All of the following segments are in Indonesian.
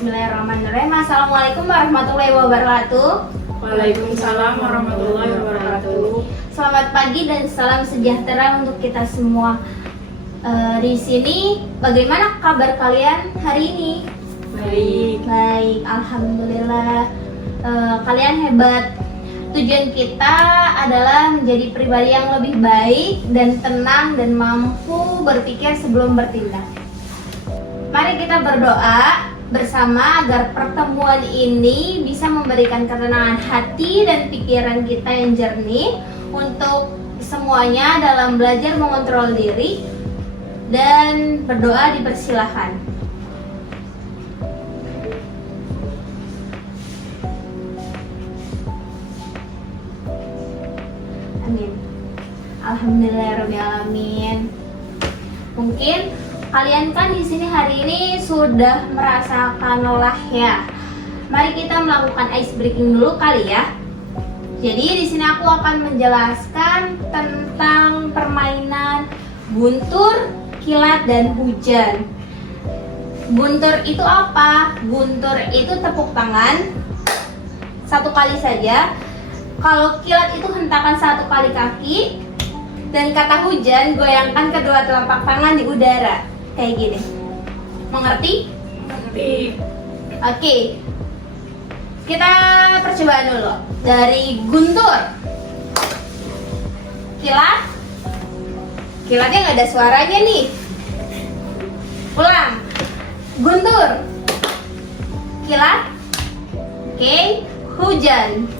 Bismillahirrahmanirrahim. Assalamualaikum warahmatullahi wabarakatuh. Waalaikumsalam warahmatullahi wabarakatuh. Selamat pagi dan salam sejahtera untuk kita semua. Di sini, bagaimana kabar kalian hari ini? Baik, alhamdulillah. Kalian hebat. Tujuan kita adalah menjadi pribadi yang lebih baik dan tenang dan mampu berpikir sebelum bertindak. Mari kita berdoa bersama agar pertemuan ini bisa memberikan ketenangan hati dan pikiran kita yang jernih untuk semuanya dalam belajar mengontrol diri, dan berdoa dipersilahkan. Amin. Alhamdulillahirobbilalamin. Mungkin kalian kan di sini hari ini sudah merasakan lelah ya. Mari kita melakukan ice breaking dulu kali ya. Jadi di sini aku akan menjelaskan tentang permainan guntur, kilat, dan hujan. Guntur itu apa? Guntur itu tepuk tangan satu kali saja. Kalau kilat itu hentakan satu kali kaki. Dan kata hujan, goyangkan kedua telapak tangan di udara. Kayak gini. Mengerti? Mengerti. Oke. Kita percobaan dulu. Dari guntur. Kilat. Kilatnya nggak ada suaranya nih. Ulang. Guntur. Kilat. Oke. Hujan.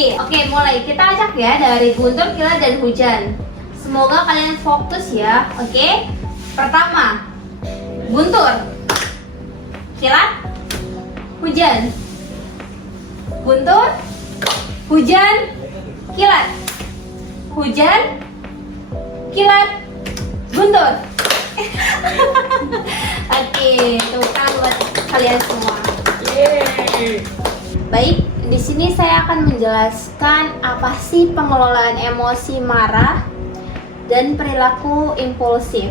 Oke, mulai. Kita ajak ya dari guntur, kilat, dan hujan. Semoga kalian fokus ya. Oke. Pertama, guntur, kilat, hujan. Guntur, hujan, kilat. Hujan, kilat, guntur. Oke, tepuk tangan buat kalian semua. Yeay. Baik, di sini saya akan menjelaskan apa sih pengelolaan emosi marah dan perilaku impulsif.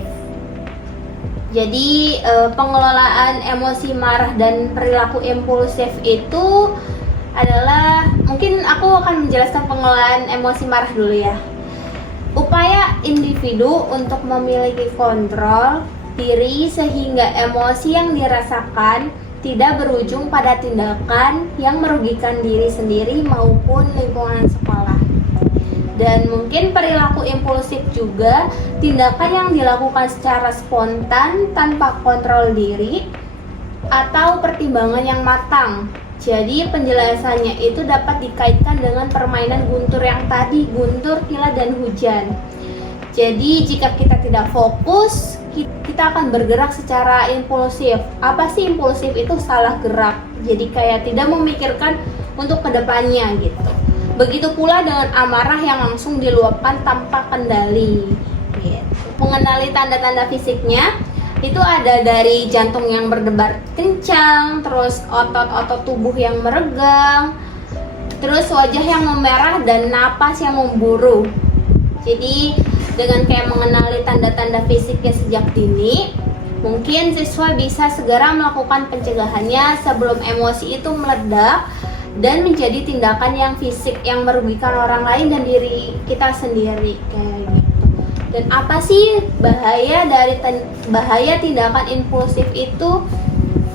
Jadi pengelolaan emosi marah dan perilaku impulsif itu adalah, mungkin aku akan menjelaskan pengelolaan emosi marah dulu ya. Upaya individu untuk memiliki kontrol diri sehingga emosi yang dirasakan tidak berujung pada tindakan yang merugikan diri sendiri maupun lingkungan sekolah. Dan mungkin perilaku impulsif juga tindakan yang dilakukan secara spontan tanpa kontrol diri atau pertimbangan yang matang. Jadi penjelasannya itu dapat dikaitkan dengan permainan guntur yang tadi, guntur, kilat, dan hujan. Jadi jika kita tidak fokus, kita akan bergerak secara impulsif. Apa sih impulsif? Itu salah gerak. Jadi kayak tidak memikirkan untuk kedepannya gitu. Begitu pula dengan amarah yang langsung diluapkan tanpa kendali. Gitu. Mengenali tanda-tanda fisiknya itu ada dari jantung yang berdebar kencang, terus otot-otot tubuh yang meregang, terus wajah yang memerah dan napas yang memburu. Jadi dengan kayak mengenali tanda-tanda fisiknya sejak dini, mungkin siswa bisa segera melakukan pencegahannya sebelum emosi itu meledak dan menjadi tindakan yang fisik yang merugikan orang lain dan diri kita sendiri kayak gitu. Dan apa sih bahaya tindakan impulsif itu?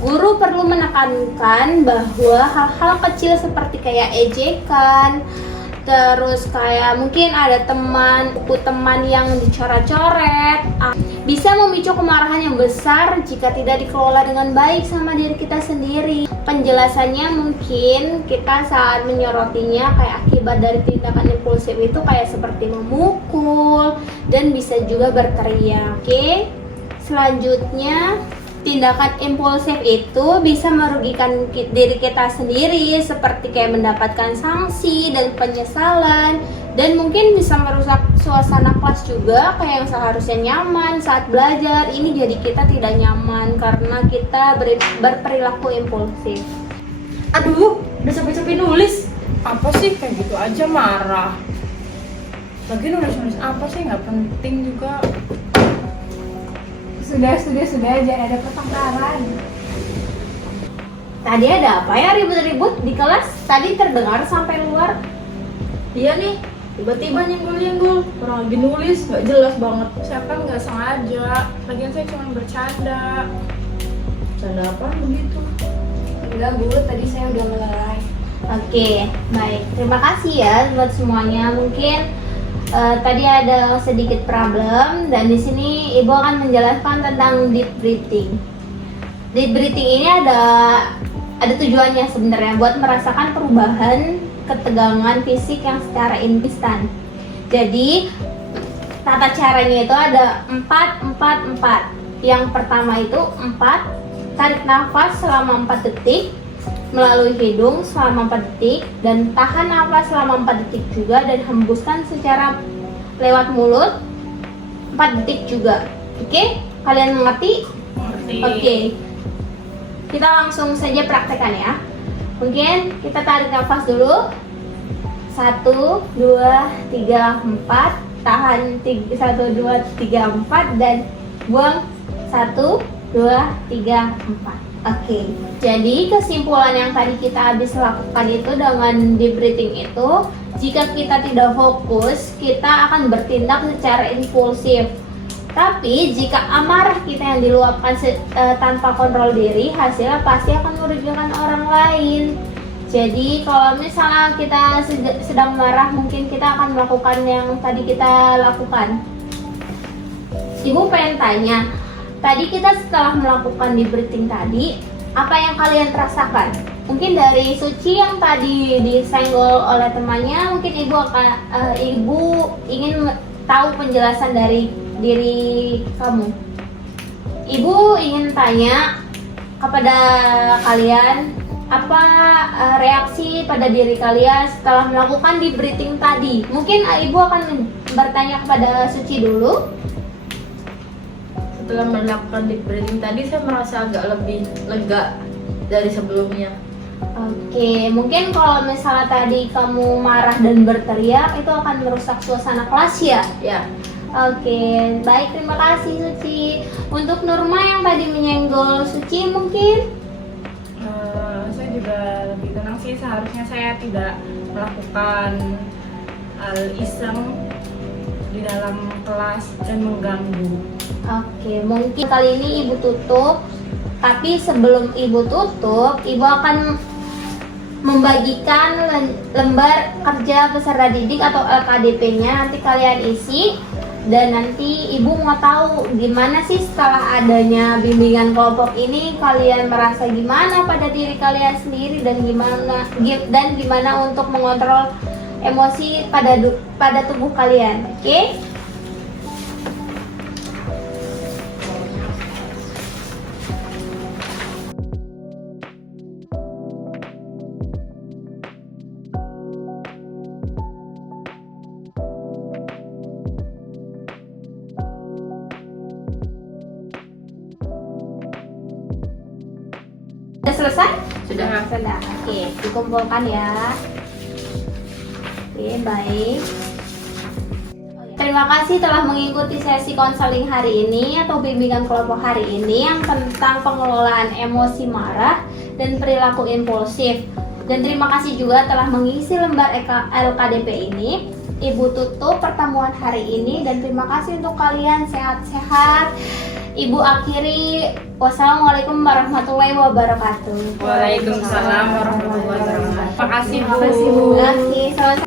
Guru perlu menekankan bahwa hal-hal kecil seperti kayak ejekan, terus kayak mungkin ada teman yang dicoret-coret bisa memicu kemarahan yang besar jika tidak dikelola dengan baik sama diri kita sendiri. Penjelasannya mungkin kita saat menyorotinya kayak akibat dari tindakan impulsif itu kayak seperti memukul dan bisa juga berteriak. Oke, selanjutnya tindakan impulsif itu bisa merugikan diri kita sendiri seperti kayak mendapatkan sanksi dan penyesalan, dan mungkin bisa merusak suasana kelas juga kayak yang seharusnya nyaman saat belajar. Ini jadi kita tidak nyaman karena kita berperilaku impulsif. Aduh, udah capek-capek nulis. Apa sih kayak gitu aja marah? Lagi nulis apa sih, nggak penting juga. Sudah, jangan ada pertengkaran. Tadi ada apa ya ribut-ribut di kelas? Tadi terdengar sampai luar. Iya nih, tiba-tiba nyenggol-nyenggol. Orang lagi nulis, nggak jelas banget. Siapa nggak sengaja? Lagian saya cuma bercanda. Bercanda apa begitu? Enggak Bu, tadi saya udah melerai. Oke, baik. Terima kasih ya buat semuanya. Mungkin tadi ada sedikit problem dan di sini Ibu akan menjelaskan tentang deep breathing. Deep breathing ini ada tujuannya sebenarnya buat merasakan perubahan ketegangan fisik yang secara instan. Jadi tata caranya itu ada 4-4-4. Yang pertama itu 4, tarik nafas selama 4 detik melalui hidung selama 4 detik dan tahan nafas selama 4 detik juga dan hembuskan secara lewat mulut 4 detik juga. Oke? Kalian mengerti? Ngerti. Oke. Kita langsung saja praktekkan ya. Mungkin kita tarik nafas dulu. 1, 2, 3, 4. Tahan 1, 2, 3, 4 dan buang 1, 2, 3, 4. Oke, jadi kesimpulan yang tadi kita habis lakukan itu dengan deep breathing itu, jika kita tidak fokus, kita akan bertindak secara impulsif. Tapi jika amarah kita yang diluapkan tanpa kontrol diri, hasilnya pasti akan merugikan orang lain. Jadi kalau misalnya kita sedang marah, mungkin kita akan melakukan yang tadi kita lakukan. Ibu pengen tanya, tadi kita setelah melakukan deep breathing tadi, apa yang kalian rasakan? Mungkin dari Suci yang tadi disenggol oleh temannya, mungkin ibu ingin tahu penjelasan dari diri kamu. Ibu ingin tanya kepada kalian, apa reaksi pada diri kalian setelah melakukan deep breathing tadi? Mungkin ibu akan bertanya kepada Suci dulu. Setelah melakukan deep breathing tadi, saya merasa agak lebih lega dari sebelumnya. Oke, mungkin kalau misalnya tadi kamu marah dan berteriak, itu akan merusak suasana kelas ya? Ya, Oke, baik, terima kasih Suci. Untuk Nurma yang tadi menyenggol Suci mungkin? Saya juga lebih tenang sih. Seharusnya saya tidak melakukan hal iseng di dalam kelas dan mengganggu. Oke, mungkin kali ini Ibu tutup. Tapi sebelum Ibu tutup, Ibu akan membagikan lembar kerja peserta didik atau LKDP-nya. Nanti kalian isi dan nanti Ibu mau tahu gimana sih setelah adanya bimbingan kelompok ini, kalian merasa gimana pada diri kalian sendiri dan gimana untuk mengontrol emosi pada tubuh kalian. Oke? Sudah selesai? Sudah. Sudah. Oke, dikumpulkan ya. Oke, baik. Terima kasih telah mengikuti sesi konseling hari ini atau bimbingan kelompok hari ini yang tentang pengelolaan emosi marah dan perilaku impulsif. Dan terima kasih juga telah mengisi lembar LKDP ini. Ibu tutup pertemuan hari ini dan terima kasih untuk kalian, sehat-sehat. Ibu akhiri, wassalamualaikum warahmatullahi wabarakatuh. Waalaikumsalam warahmatullahi wabarakatuh. Terima kasih Bu. Terima kasih Bu. Sama-sama.